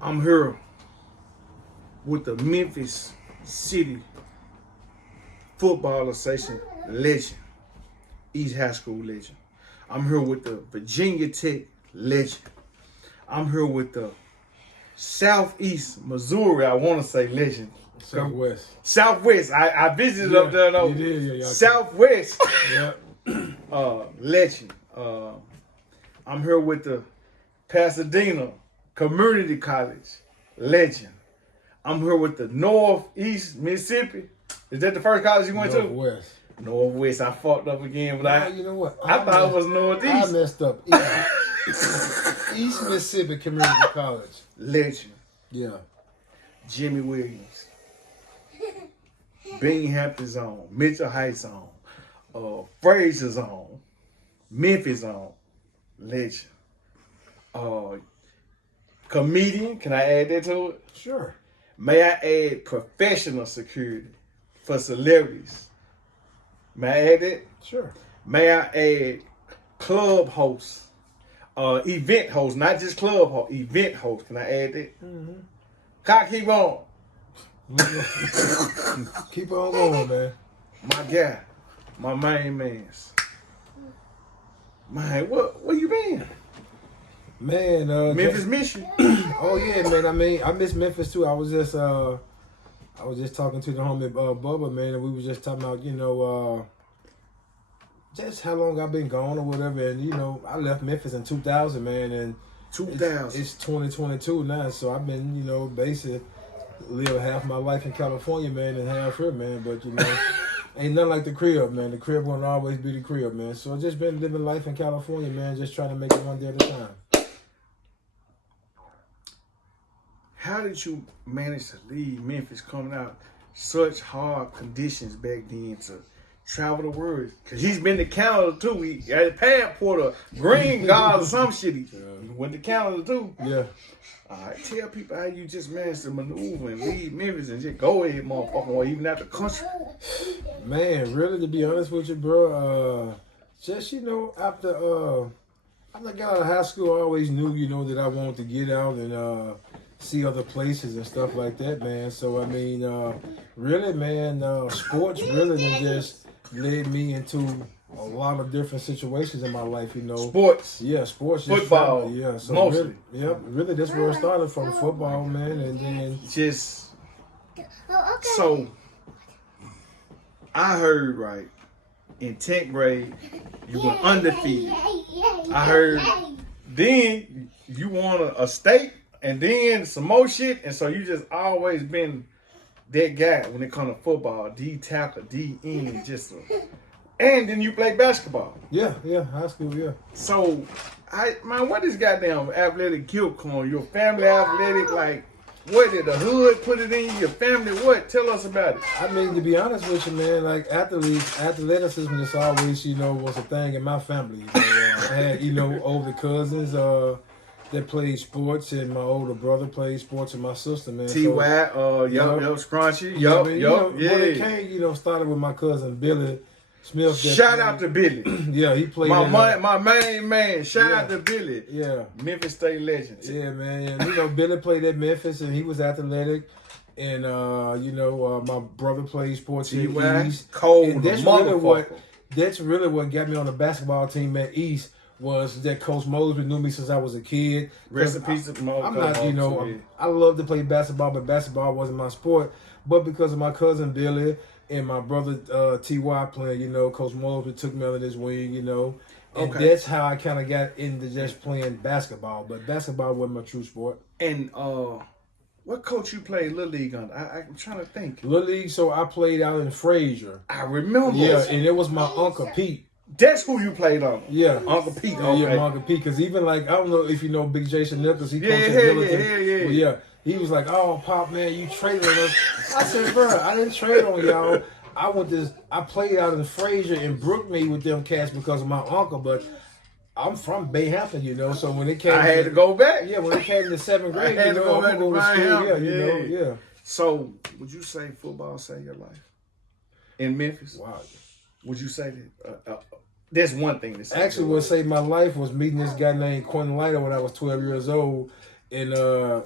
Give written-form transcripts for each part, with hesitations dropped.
I'm here with the Memphis City Football Association legend, East High School legend. I'm here with the Virginia Tech legend. I'm here with the Southeast Missouri, I want to say legend. Southwest. Southwest. I visited up there though. You did, yeah. Southwest Yeah. legend. I'm here with the Pasadena Community College legend. I'm here with the Northeast Mississippi. Is that the first college you went Northwest. to? Northwest. I fucked up again, but Nah, you know what? I thought it was I Northeast. messed up. East Mississippi Community College. Legend. Yeah. Jimmy Williams. Binghamton Zone. Mitchell Heights Zone. Fraser Zone. Memphis Zone. Legend. Comedian. Can I add that to it? Sure. May I add professional security for celebrities? May I add that? Sure. May I add club host, event host, not just club host, event host. Can I add that? Mm-hmm. Can I keep on? Keep on going, man. My guy, my main man's. Man, where you been? Man, Memphis miss you. Oh yeah, man. I mean, I miss Memphis too. I was just talking to the homie Bubba, man, and we was just talking about, just how long I've been gone or whatever. And I left Memphis in 2000, man, and 2000. it's 2022 now, so I've been, basically live half my life in California, man, and half here, man. But ain't nothing like the crib, man. The crib won't always be the crib, man. So I just been living life in California, man, just trying to make it one day at a time. How did you manage to leave Memphis coming out such hard conditions back then to travel the world? Because he's been to Canada too. He had a passport of green card or some shit. He went to Canada too. Yeah. All right, tell people how you just managed to maneuver and leave Memphis and just go ahead, motherfucker, or even out the country. Man, really, to be honest with you, bro, just, after I got out of high school, I always knew, that I wanted to get out and see other places and stuff like that, man. So, I mean, really, man, sports really done just led me into a lot of different situations in my life, Sports. Yeah, sports. Football. Yeah, so mostly. Really, that's where it started from, football, man, and then... Just, so, I heard, right, in 10th grade, you went undefeated. I heard, then you won a state, and then some more shit, and so you just always been that guy when it comes to football, D tackle, D end, and then you play basketball. Yeah, high school, yeah. So, what is goddamn athletic guilt come? Your family athletic, like, what did the hood put it in your family? What? Tell us about it. I mean, to be honest with you, man, like athleticism is always, was a thing in my family. I had, older cousins that played sports, and my older brother played sports, and my sister, man. T.Y., Scrunchy, It came, started with my cousin Billy Smith. Shout out to Billy. Yeah, he played. My main man. Shout out to Billy. Yeah. Memphis State legend. Yeah, man. And, Billy played at Memphis, and he was athletic. And, my brother played sports in East. Cold, and that's really what got me on the basketball team at East was that Coach Mosby knew me since I was a kid. Rest in peace, I'm not, I love to play basketball, but basketball wasn't my sport. But because of my cousin Billy and my brother T.Y. playing, Coach Mosby took me under his wing, and that's how I kind of got into just playing basketball. But basketball wasn't my true sport. And what coach you played Little League under? I'm trying to think. Little League, so I played out in Fraser. I remember. Yeah, and it was my Uncle Pete. That's who you played on. Yeah. Uncle Pete. Yeah, my Uncle Pete. Because even I don't know if you know Big Jason Nichols. He coached at Yeah. Well, yeah. He was like, "Oh, Pop, man, you traded on us." I said, "Bro, I didn't trade on y'all. I played out in Fraser and Brookmead with them cats because of my uncle, but I'm from Bayhampton, so when it came, I had to go back. Yeah, when it came to 7th grade, I had to go back to Bayhampton. Yeah. So, would you say football saved your life in Memphis? Wow. Would you say that? There's one thing that saved actually what saved my life was meeting this guy named Quentin Lighter when I was 12 years old. And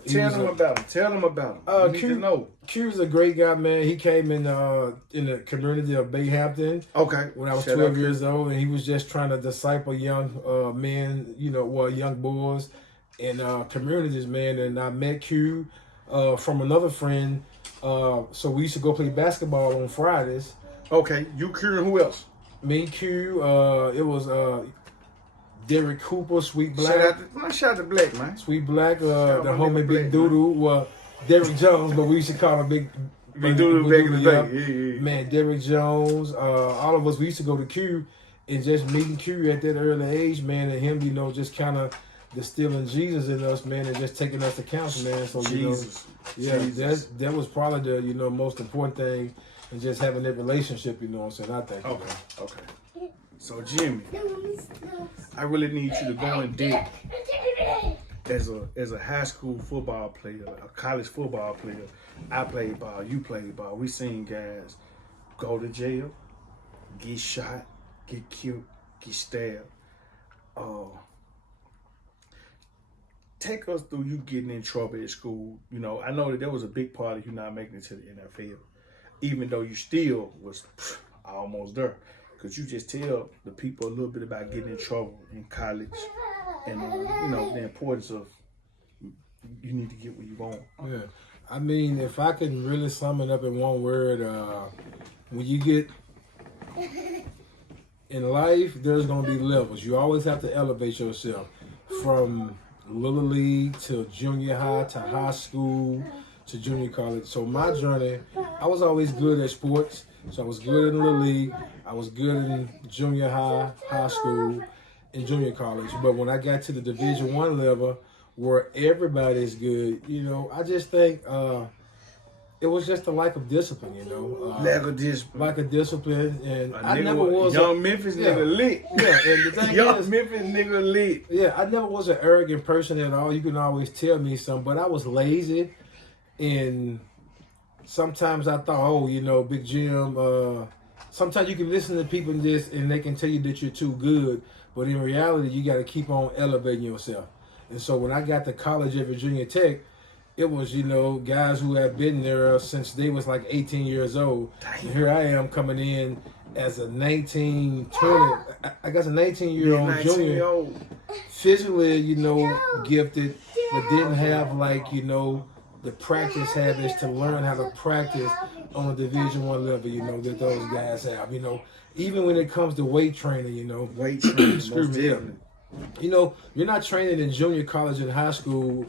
Tell them about him. Tell them about him. You need to know. Q's a great guy, man. He came in the community of Bayhampton. Okay. When I was 12 years old, and he was just trying to disciple young men, young boys in communities, man. And I met Q from another friend. So we used to go play basketball on Fridays. Okay. You, Q, and who else? Me, Q. It was Derek Cooper, Sweet Black. Shout out to Black, man. Sweet Black, the homie Big Doodoo. Well, Derek Jones, but we used to call him Big Doodoo back in the day. Yeah. Man, Derek Jones, all of us, we used to go to Q and just meeting Q at that early age, man, and him, just kind of distilling Jesus in us, man, and just taking us to counsel, man. So, Jesus. That was probably the, most important thing, and just having that relationship, I think. Okay. So, Jimmy, I really need you to go in deep as a high school football player, a college football player. I played ball, you played ball. We seen guys go to jail, get shot, get killed, get stabbed. Take us through you getting in trouble at school. I know that was a big part of you not making it to the NFL, even though you still was almost there. Could you just tell the people a little bit about getting in trouble in college and, the importance of you need to get what you want? Yeah. I mean, if I can really sum it up in one word, when you get in life, there's going to be levels. You always have to elevate yourself from little league to junior high to high school to junior college. So my journey, I was always good at sports. So I was good in the little league. I was good in junior high, high school, and junior college. But when I got to the Division I level, where everybody's good, I just think it was just a lack of discipline, Lack of discipline. Lack of discipline, and I never was young Memphis nigga lit. Yeah, and the thing young is, Memphis nigga lit. Yeah, I never was an arrogant person at all. You can always tell me something, but I was lazy, and sometimes I thought, Big Jim. Sometimes you can listen to people and they can tell you that you're too good, but in reality, you got to keep on elevating yourself. And so when I got to college at Virginia Tech, it was, guys who had been there since they was like 18 years old. And here I am coming in as a 19, 20, I guess a 19-year-old junior, physically, gifted, but didn't have the practice habits to learn how to practice on a Division I level, that those guys have, even when it comes to weight training, Weight training, screw me up. You're not training in junior college and high school.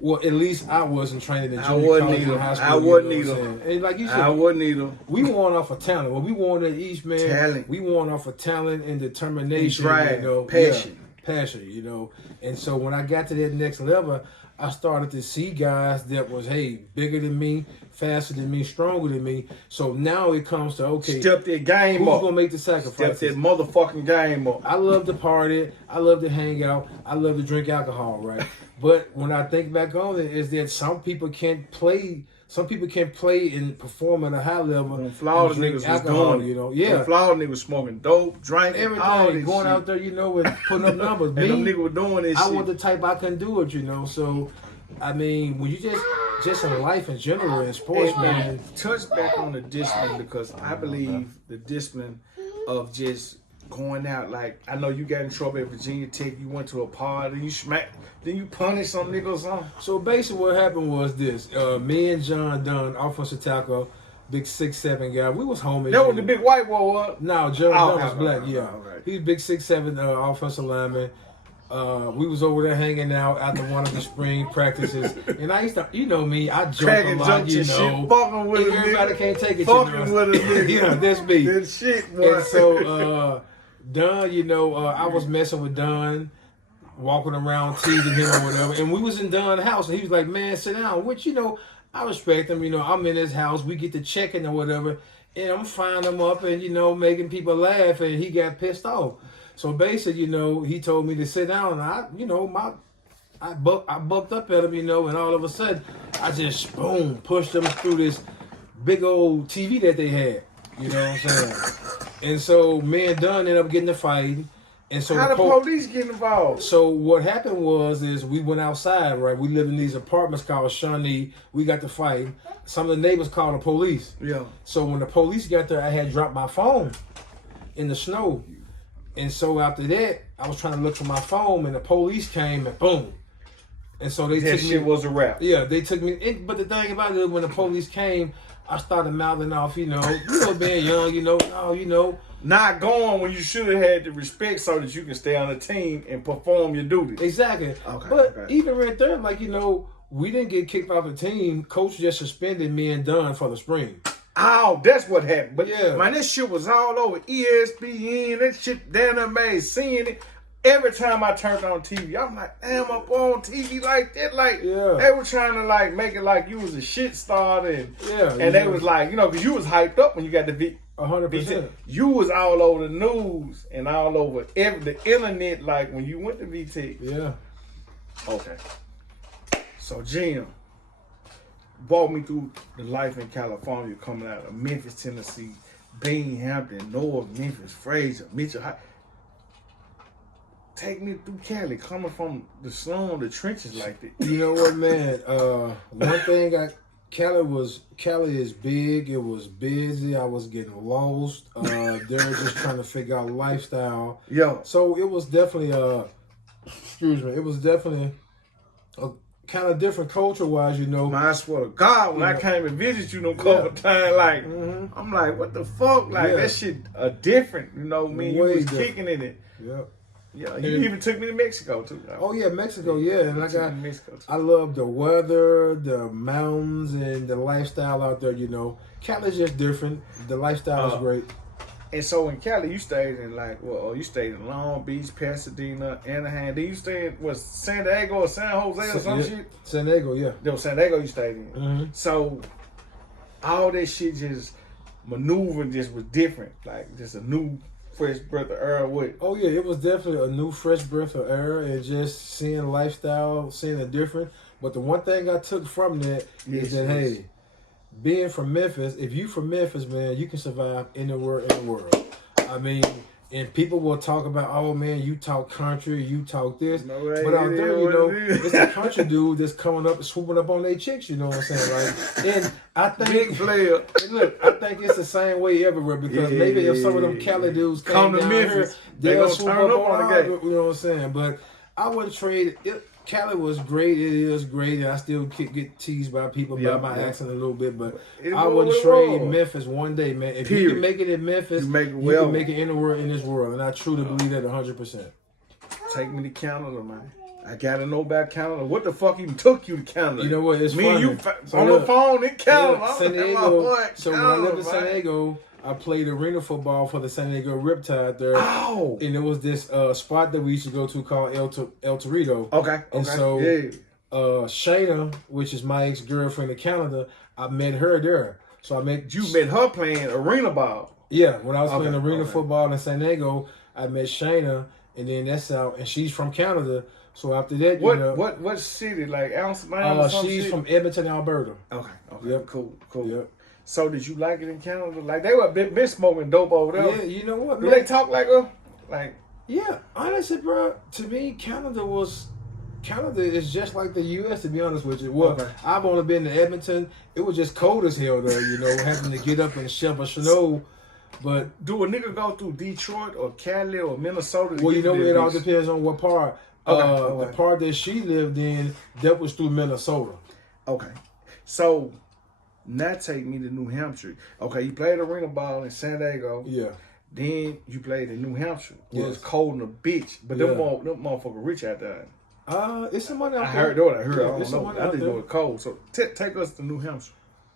Well, at least I wasn't training in junior college and high school. I wasn't either. And like you said, I wasn't either. We won off of talent. When we won at East, man, talent. We won off of talent and determination. And drive, passion. Passion, And so when I got to that next level, I started to see guys that was, bigger than me, faster than me, stronger than me. So now it comes to, okay, step that game who's up. Who's going to make the sacrifices? Step that motherfucking game up. I love to party. I love to hang out. I love to drink alcohol, right? But when I think back on it, is that some people can't play. Some people can't play and perform at a high level. When Florida niggas alcohol, was doing Yeah. When Florida niggas was smoking dope, drinking, everything, all this going shit. out there, and putting up numbers. And them niggas were doing this I shit. was the type I couldn't do it, So, I mean, when you just in life in general, in sports, man. Touch back on the discipline, because I believe the discipline of just going out. Like, I know you got in trouble at Virginia Tech. You went to a party, you smacked, then you punished some nigga or something. So basically, what happened was this: me and John Dunn, offensive tackle, big 6'7" guy. We was homies. That was the big white boy, what? No, John Dunn was black. Okay. He's big 6'7" offensive lineman. We was over there hanging out after one of the spring practices, and I used to, me, I joke a lot, shit, fucking with a everybody nigga. can't take it, fucking with a nigga. Yeah, that's me. That shit, boy. And so, Dunn, I was messing with Dunn, walking around teasing him or whatever, and we was in Dunn's house, and he was like, "Man, sit down," which, I respect him, I'm in his house, we get to checking or whatever, and I'm finding him up and, making people laugh, and he got pissed off. So basically, he told me to sit down, and I bucked up at him, and all of a sudden, I just, boom, pushed him through this big old TV that they had, you know what I'm saying? And so me and Dunn ended up getting to fighting, And so How the police get involved? So what happened is we went outside, right? We lived in these apartments called Shawnee. We got to fight. Some of the neighbors called the police. Yeah. So when the police got there, I had dropped my phone in the snow. And so after that, I was trying to look for my phone, and the police came, and boom. And so they That took shit me. was a wrap. Yeah, they took me. But the thing about it, when the police came, I started mouthing off, being young, Not going when you should have had the respect so that you can stay on the team and perform your duty. Exactly. Okay, But okay. even right there, we didn't get kicked off the team. Coach just suspended me and Dunn for the spring. Oh, that's what happened. But Yeah. man, this shit was all over ESPN. That shit down there made seeing it. Every time I turned on TV, I'm like, damn, I'm on TV like that. Like, Yeah. they were trying to like make it like you was a shit star and Yeah. and they was like, because you was hyped up when you got the beat. 100%. You was all over the news and all over the internet, like when you went to VT. Yeah. Okay. So Jim brought me through the life in California, coming out of Memphis, Tennessee, Binghamton, North Memphis, Fraser, Mitchell High. Take me through Cali, coming from the slum, the trenches like that. You know what, man? One thing Cali is big. It was busy. I was getting lost. They're just trying to figure out lifestyle. Yo, So it was definitely it was definitely a kind of different culture wise, man, I swear to God, when I came and visit you couple times, like, I'm like, what the fuck? Like, that shit different, me. You Way was different. kicking in it. Yep. Yeah, you even took me to Mexico, too. Oh yeah, Mexico, yeah. And Took me to Mexico, too. I love the weather, the mountains, and the lifestyle out there, Cali's just different. The lifestyle is great. And so in Cali, you stayed in you stayed in Long Beach, Pasadena, Anaheim. Did you stay in San Diego or San Jose or some shit? San Diego, yeah. No, San Diego you stayed in. Mm-hmm. So all that shit just maneuvering just was different. Like just a new fresh breath of air with. Oh yeah, it was definitely a new fresh breath of air and just seeing lifestyle, seeing it different. But the one thing I took from that is that hey, being from Memphis, if you from Memphis, man, you can survive anywhere in the world. I mean, and people will talk about, oh man, you talk country, you talk this, No, but out there, it's a country dude that's coming up and swooping up on their chicks. You know what I'm saying, right? And I think Big player. And look, I think it's the same way everywhere because maybe if some of them Cali dudes come to down Memphis, here, they'll gonna swoop turn up up on on the the game. You know what I'm saying? But I wouldn't trade it. Cali was great. It is great, and I still get teased by people by my accent a little bit. But I wouldn't trade Memphis one day, man. If you can make it in Memphis, you can make it anywhere in this world, and I truly believe that 100%. Take me to Canada, man. I gotta know about Canada. What the fuck even took you to Canada? You know what? It's me funny. and you on the phone in Canada. Yeah, San Diego. So when I lived in San Diego, I played arena football for the San Diego Riptide there. Oh. And it was this spot that we used to go to called El Torito. Okay. And so Shayna, which is my ex-girlfriend in Canada, I met her there. So I met... You met her playing arena ball. Yeah, when I was playing arena football in San Diego, I met Shayna, and then that's out, and she's from Canada. So after that, what city? Like Amsterdam or some she's shit? from Edmonton, Alberta. Okay. Yep. Cool. Yep. So did you like it in Canada? Like they were been smoking dope over there. Yeah, you know what, Do man? they talk like a like? Yeah, honestly, bro, to me, Canada is just like the U.S., to be honest with you. Well, I've only been to Edmonton. It was just cold as hell there, having to get up and shovel snow. But do a nigga go through Detroit or Cali or Minnesota? Well, it all depends on what part. The part that she lived in, that was through Minnesota. Okay. So, now take me to New Hampshire. Okay, you played arena ball in San Diego. Yeah. Then you played in New Hampshire. Where Yes. it's cold in a bitch. But them motherfuckers rich out there. It's somebody out I there. heard that. I heard. Yeah, I don't it's know. somebody I out just there. know it's cold. So take us to New Hampshire.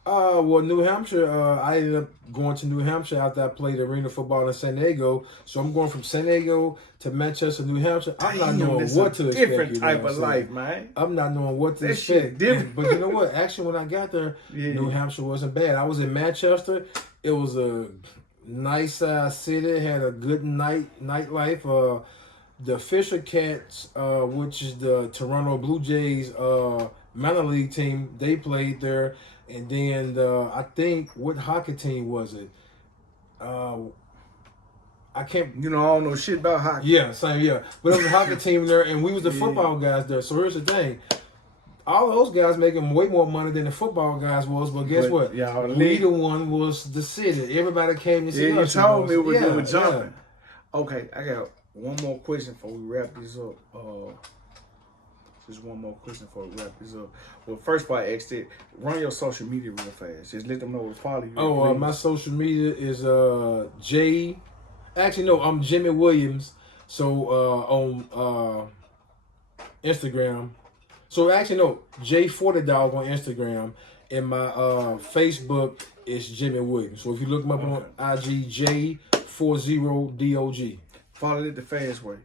Well, New Hampshire, I ended up going to New Hampshire after I played arena football in San Diego. So I'm going from San Diego to Manchester, New Hampshire. I'm not knowing what to expect. Different type of life, man. I'm not knowing what to That shit expect. different. But you know what? Actually, when I got there, New Hampshire wasn't bad. I was in Manchester. It was a nice city. Had a good nightlife. The Fisher Cats, which is the Toronto Blue Jays minor league team, they played there. And then I think, what hockey team was it? I can't. You know, I don't know shit about hockey. Yeah, same. Yeah, but it was a hockey team there, and we was the football guys there. So here's the thing: all those guys making way more money than the football guys was. But guess what? Yeah, we the one was the city. Everybody came to see you us. told me we yeah, were jumping. Okay, I got one more question before we wrap this up. Just one more question before we wrap this up. Well, first of all, I asked it, run your social media real fast. Just let them know to follow you. Oh, my social media is J. Actually, no, I'm Jimmy Williams. So on Instagram. So actually, no, J40Dog on Instagram, and my Facebook is Jimmy Williams. So if you look me up on IG, J40DOG. Follow it the fast way.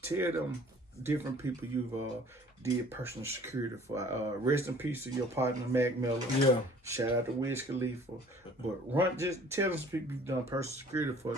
Tell them different people you've did personal security for. Rest in peace to your partner Mac Miller. Yeah. Shout out to Wiz Khalifa. But just tell them some people you've done personal security for,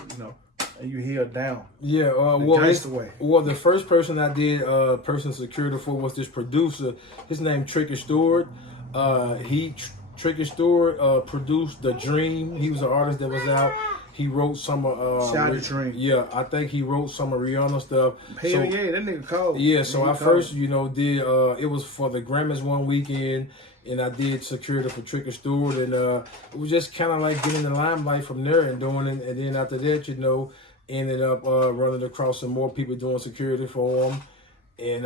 and you held down. Yeah. Well, the first person I did personal security for was this producer. His name Tricky Stewart. Tricky Stewart produced The Dream. He was an artist that was out. He wrote some Shout out Dream. Yeah, I think he wrote some of Rihanna stuff. Hell yeah, that nigga cold. Yeah, so I first, did it was for the Grammys one weekend, and I did security for Tricky Stewart, and it was just kind of like getting the limelight from there and doing it, and then after that, ended up running across some more people doing security for him, and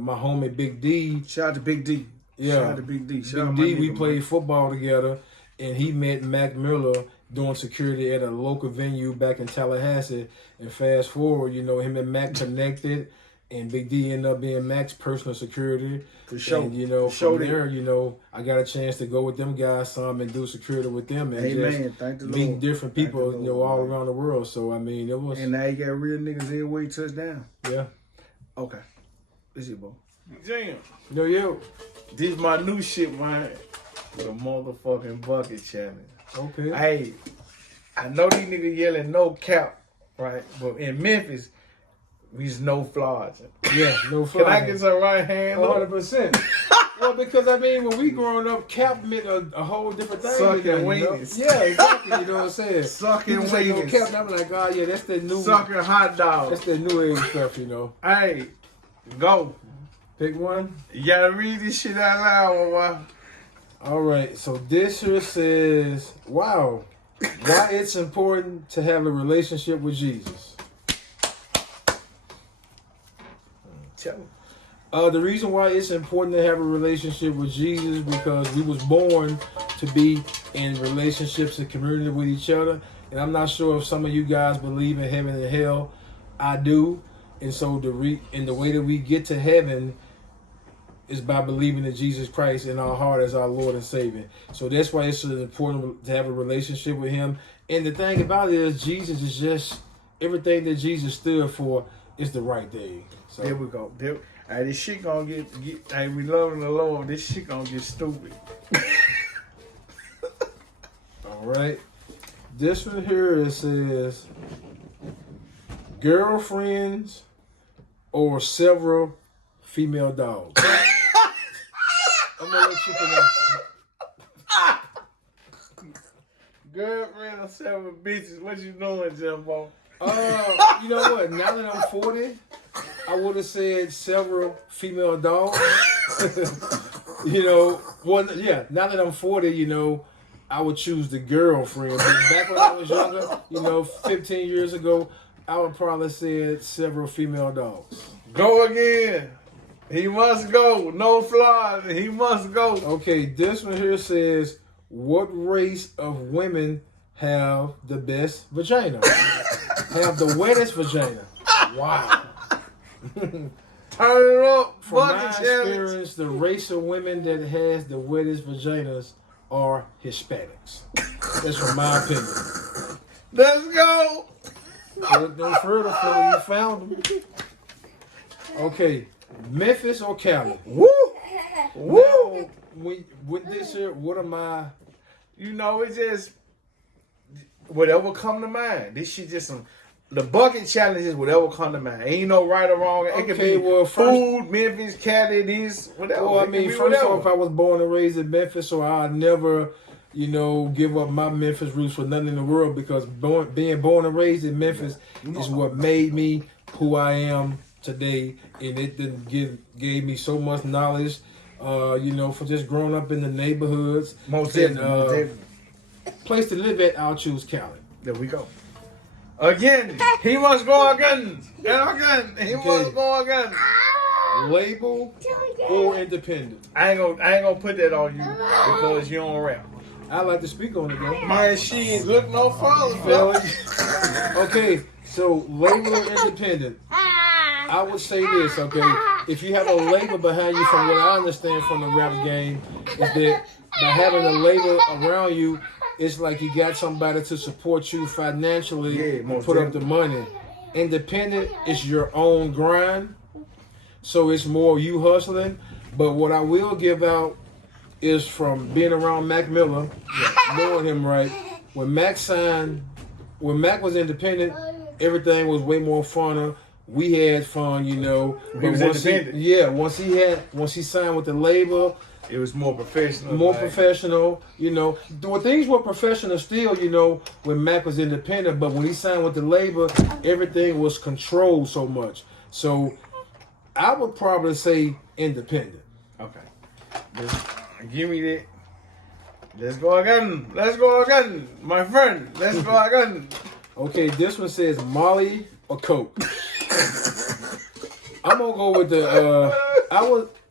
my homie Big D. Shout out to Big D. Yeah, shout out to Big D. Big D, we played football together, and he met Mac Miller doing security at a local venue back in Tallahassee. And fast forward, him and Mac connected, and Big D ended up being Mac's personal security. For sure. And, from there, I got a chance to go with them guys some and do security with them and just meet different people, all around the world. So, I mean, it was... And now you got real niggas everywhere you touch down. Yeah. Okay. This is bro. Jam. Yo. This my new shit, man. The motherfucking bucket challenge. Okay. Hey, I know these niggas yelling no cap, right? But in Memphis, we just no flaws. Yeah, no flaws. Can I get some right hand? 100%. Well, because when we growing up, cap meant a whole different thing. Sucking wieners. Yeah, exactly. You know what I'm saying? Sucking wieners. wieners. Cap, and I'm like, oh yeah, that's the new. Sucking hot dog. That's the new age stuff, Hey, go. Pick one. You gotta read this shit out loud, boy. All right, so this here says, wow, why it's important to have a relationship with Jesus. Tell me. The reason why it's important to have a relationship with Jesus because we was born to be in relationships and community with each other. And I'm not sure if some of you guys believe in heaven and hell. I do. And so the way that we get to heaven is by believing in Jesus Christ in our heart as our Lord and Savior. So that's why it's so important to have a relationship with Him. And the thing about it is Jesus is just everything that Jesus stood for is the right thing. So there we go. Hey, this shit gonna get hey, we loving the Lord. This shit gonna get stupid. All right. This one here, it says, girlfriends or several female dogs. I'm gonna let you pronounce it. Girlfriend or several bitches. What you doing, Jimbo? You know what? Now that I'm 40, I would have said several female dogs. Now that I'm 40, I would choose the girlfriend. But back when I was younger, 15 years ago, I would probably say several female dogs. Go again. He must go. No flaws. He must go. Okay, this one here says, what race of women have the best vagina? Have the wettest vagina? Wow. Turn it up. From my experience, the race of women that has the wettest vaginas are Hispanics. That's from my opinion. Let's go. Look no further, Phil. You found them. Okay, Memphis or Cali? Woo! Woo! With this here, what am I? It's just whatever come to mind. This shit just the bucket challenge is whatever come to mind. Ain't no right or wrong. It could be food, Memphis, Cali, this, whatever. Well, first off, I was born and raised in Memphis, so I never you know, give up my Memphis roots for nothing in the world, because being born and raised in Memphis is what made me who I am today, and it gave me so much knowledge, you know, for just growing up in the neighborhoods. Most And, definitely. place to live at, I'll choose Cali. There we go. Again, he must go again. And again, he must go again. Label or independent? I ain't gonna put that on you because you don't rap. I like to speak on it though. Man, she ain't look no farther, Fellas. Okay, so label or independent? I would say this, okay? If you have a label behind you, from what I understand from the rap game, is that by having a label around you, it's like you got somebody to support you financially, Yeah, and most put up the money. Independent is your own grind, so it's more you hustling. But what I will give out is from being around Mac Miller, knowing him right. When Mac was independent, everything was way more funner. We had fun, you know. He was independent. Once he signed with the label, it was more professional. more professional, you know. Well, things were professional still, you know, when Mac was independent, but when he signed with the label, everything was controlled so much. So I would probably say independent. Okay. Give me that. Let's go again. Let's go again. My friend, let's go again. Okay, this one says Molly or Coke. I'm gonna go with the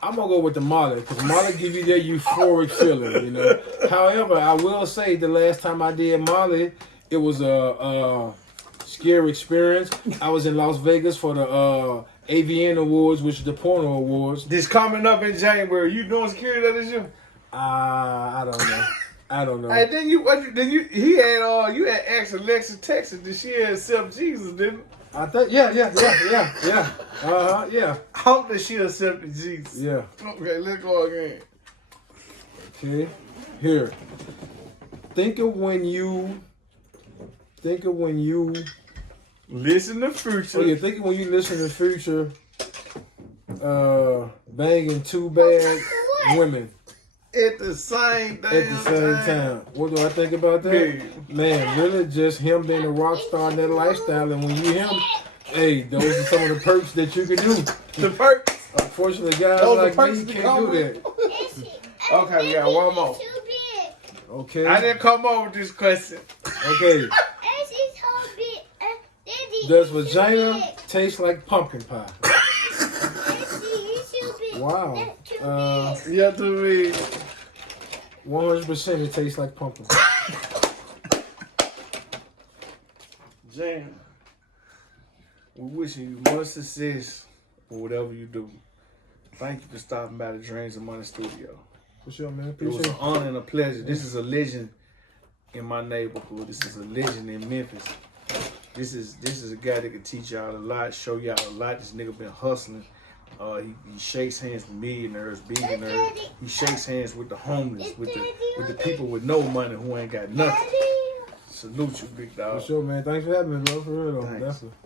I'm gonna go with the Molly, because Molly give you that euphoric feeling, you know. However, I will say the last time I did Molly, it was a scary experience. I was in Las Vegas for the AVN Awards, which is the Porno Awards. This coming up in January. You doing security at this year? I don't know. I don't know. Hey, you had asked Alexa Texas, did she accept Jesus, didn't you? I think yeah. Yeah. I hope that she accepted Jesus. Yeah. Okay, let's go again. Okay. Here. Think of when you Listen to Future. Oh yeah, think of when you listen to Future banging two bad women At the same time. What do I think about that? Hey. Man, really just him being a rock star in that lifestyle, and when you him, hey, those are some of the perks that you can do. The perks. Unfortunately, guys Those are like perks me to can't come do with. that. Okay, we got one more. Okay. I didn't come up with this question. Okay. Does vagina taste like pumpkin pie? Wow. You have to read. 100% it tastes like pumpkin. Jane, we wishing you much success for whatever you do. Thank you for stopping by the Dreams of Money studio. For sure, man. It was Appreciate an honor and a pleasure. This is a legend in my neighborhood. This is a legend in Memphis. This is a guy that can teach y'all a lot, show y'all a lot. This nigga been hustling. He shakes hands with millionaires, billionaires. He shakes hands with the homeless, with the people with no money who ain't got nothing. Salute you, big dog. For sure, man. Thanks for having me, bro. For real, though. Thanks. Definitely.